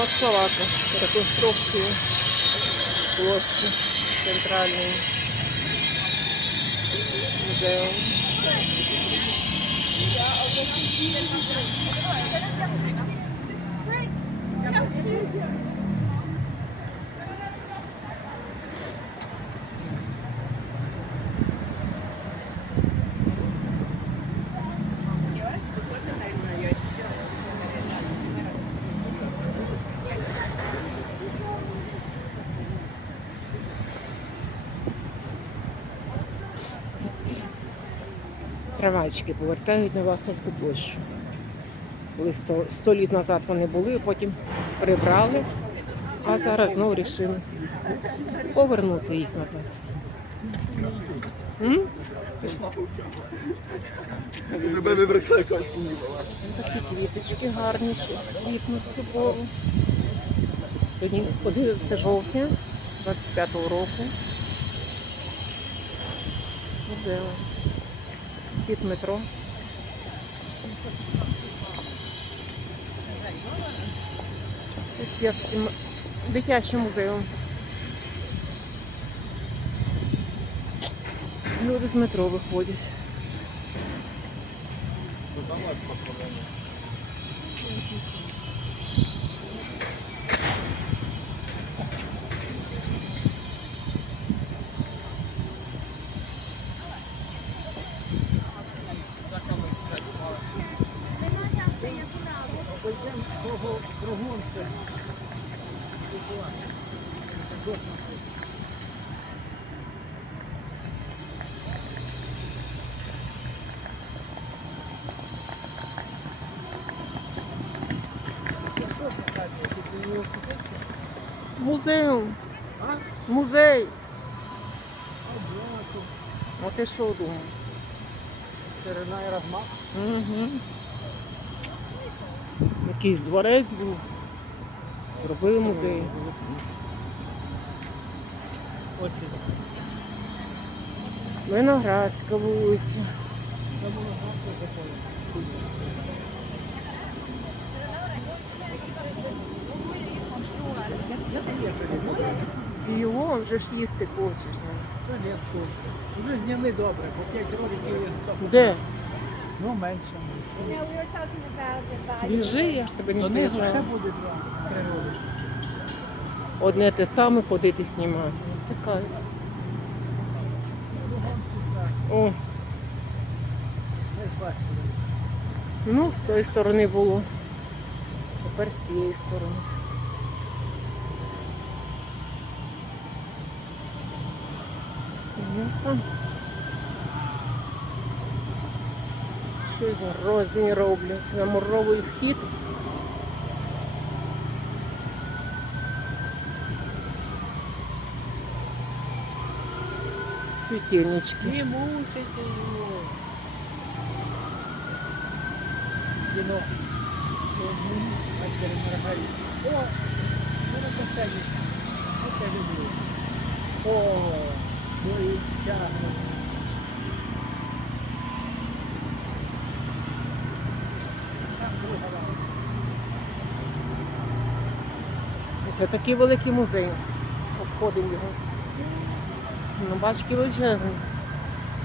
важковато реконструкцію площі центральної музею. Трамвайчики повертають на Васильську площу. Коли 100, 100 літ назад вони були, потім прибрали, а зараз знову вирішили повернути їх назад. М? Себе не викликай. Такі квіточки гарні, що квітнуть цю. Сьогодні 11 жовтня 25-го року. Музею. Кіт метро. Дитячий музей. Люди з метро дитячим музеєм. Люди з метро виходять. Музеєм. Музей. А ти що думав? Ширина і розмах. Якийсь дворець був. Зробили музей. Ось Виноградська вулиця. І його вже ж їсти хочеш. ну. Це легко. Вже зняли добре, бо 5 роликів є стоп. Де? Ну, менше. Біжи, я ж тебе не Донизу ще буде два, три ролики. Одне те саме ходити знімати. Це цікаво. О, ну, з тої сторони було. Тепер з цієї сторони. Ну, Щось розні роблять. Замуровують вхід. Світильнички. Не мучайте його. Кіно. Мастер Маргарита. О, ну на касані. Оце люблю. О, ну Це такий великий музей. Обходимо його. Ну, бачки величезний.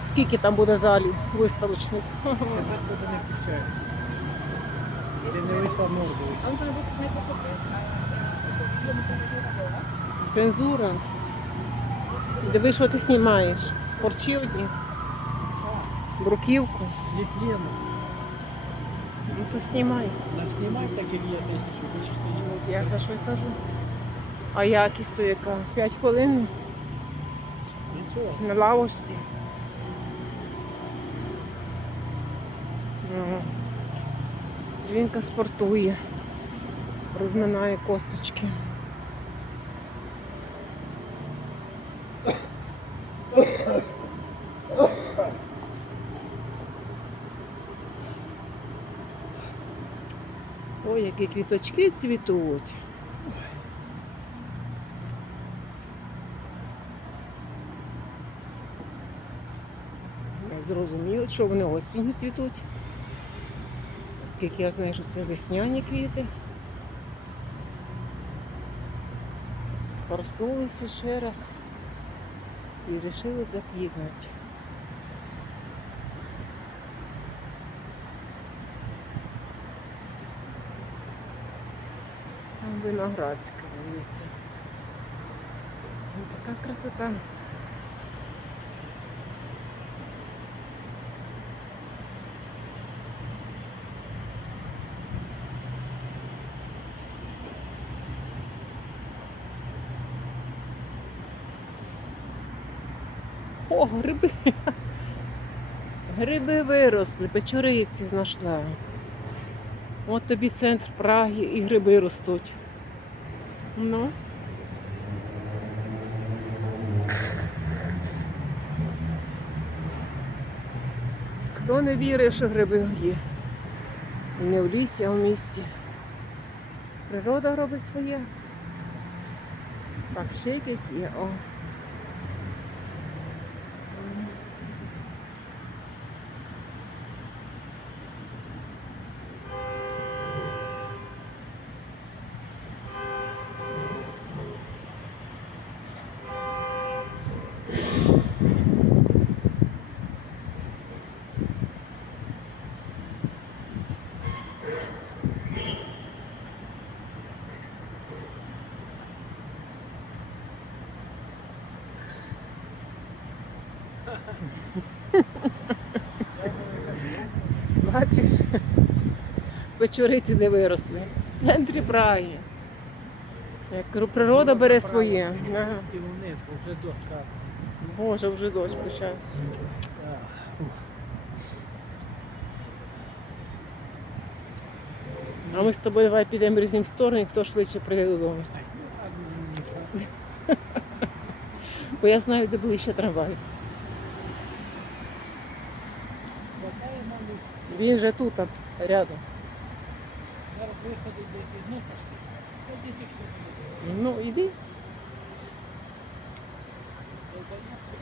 Скільки там буде залів виставочних? Тепер не включається. Не вийшла. Цензура. Диви, що ти знімаєш. Порчі одні. Бруківку. Ліплємо. Ну то знімай. Та знімай так, як є тисячу, будеш тоді. Я за що й кажу. А якість то яка? 5 хвилин на лавочці. Ну, Жінка спортує, розминає косточки. Ой, які квіточки цвітуть. Я зрозуміла, що вони осінню цвітуть. Оскільки я знаю, що це весняні квіти. проснулися ще раз і вирішили закинути. Там виноградська вулиця. Така красота. О, гриби. Гриби виросли, печориці знайшла. От тобі центр Праги і гриби ростуть. Ну. Хто не вірить, що гриби є? Не в лісі, а в місті. Природа робить своє. Так, ще якесь є. О. Бачиш, печориці не виросли. В центрі Праги. Як природа бере своє. Ага. Боже, вже дощ почався. А ми з тобою давай підемо різні сторони, хто швидше прийде додому. Бо я знаю, де ближче трамвай. Він же тут, рядом. Зараз висадить десь із. Ну, іди. Долбанеться,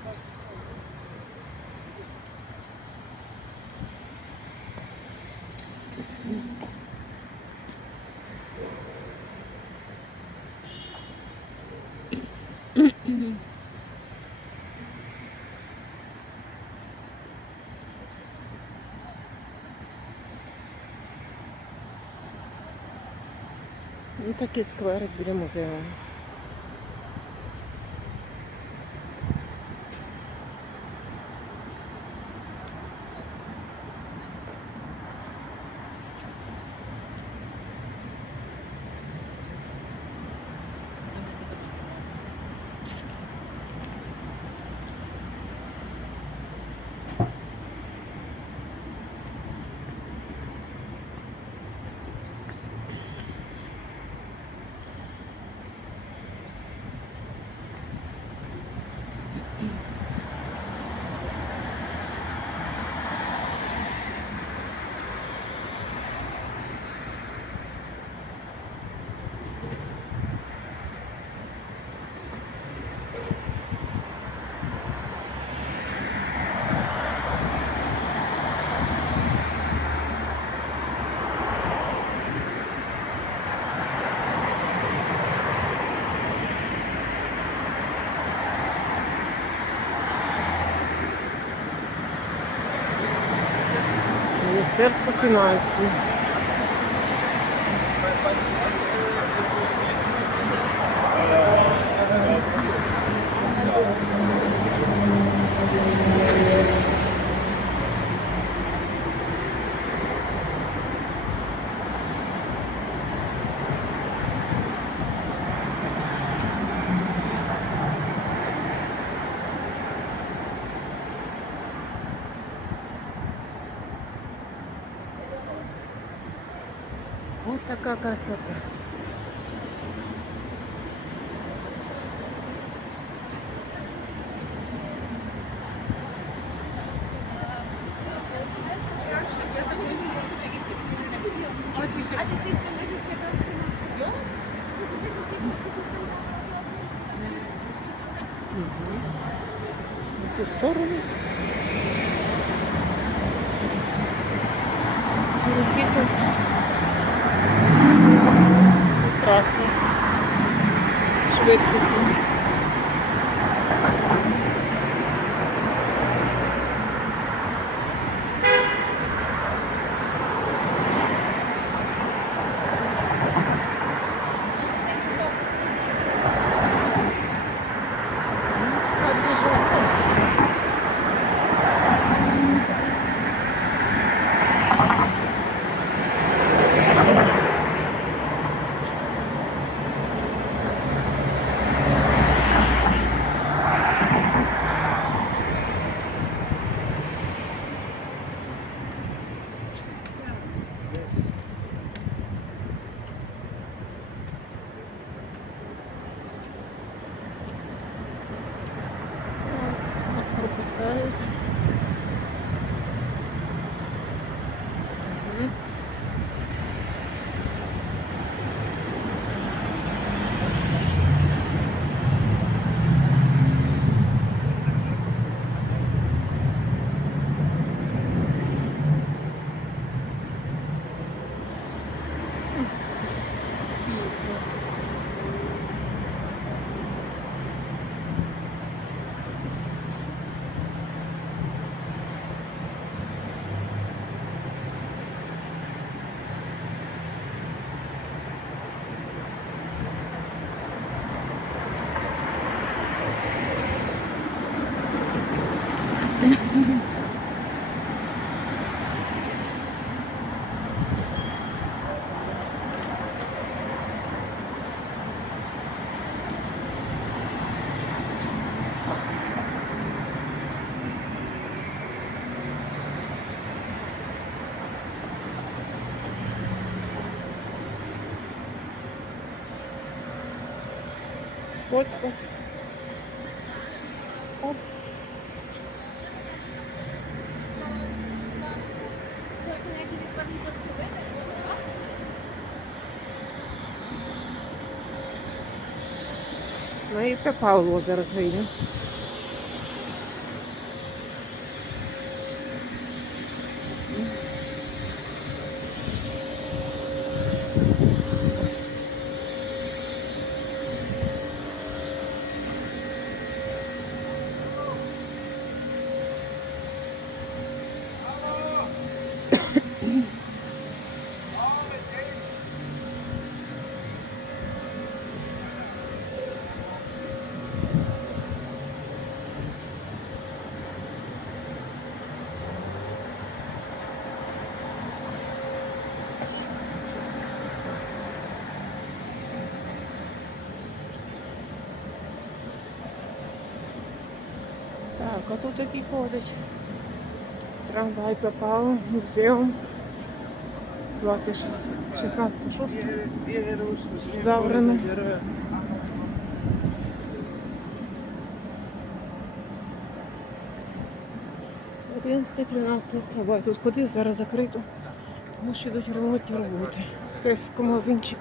так. Ну, такий скверик біля музею. Міністерство фінансів. Такая красота. В ту сторону. Перехід. Трасу. Що швидкісно. Фотку. Ну і те Павло Тут який ходить. Трамвай попав музеум. 20, 16 6 Заврано. Одинадцятий, 13 трамвай. Тут ходив, зараз закрито. Тому що йдуть ремонтні роботи. Якийсь магазинчик.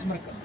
Bismillah.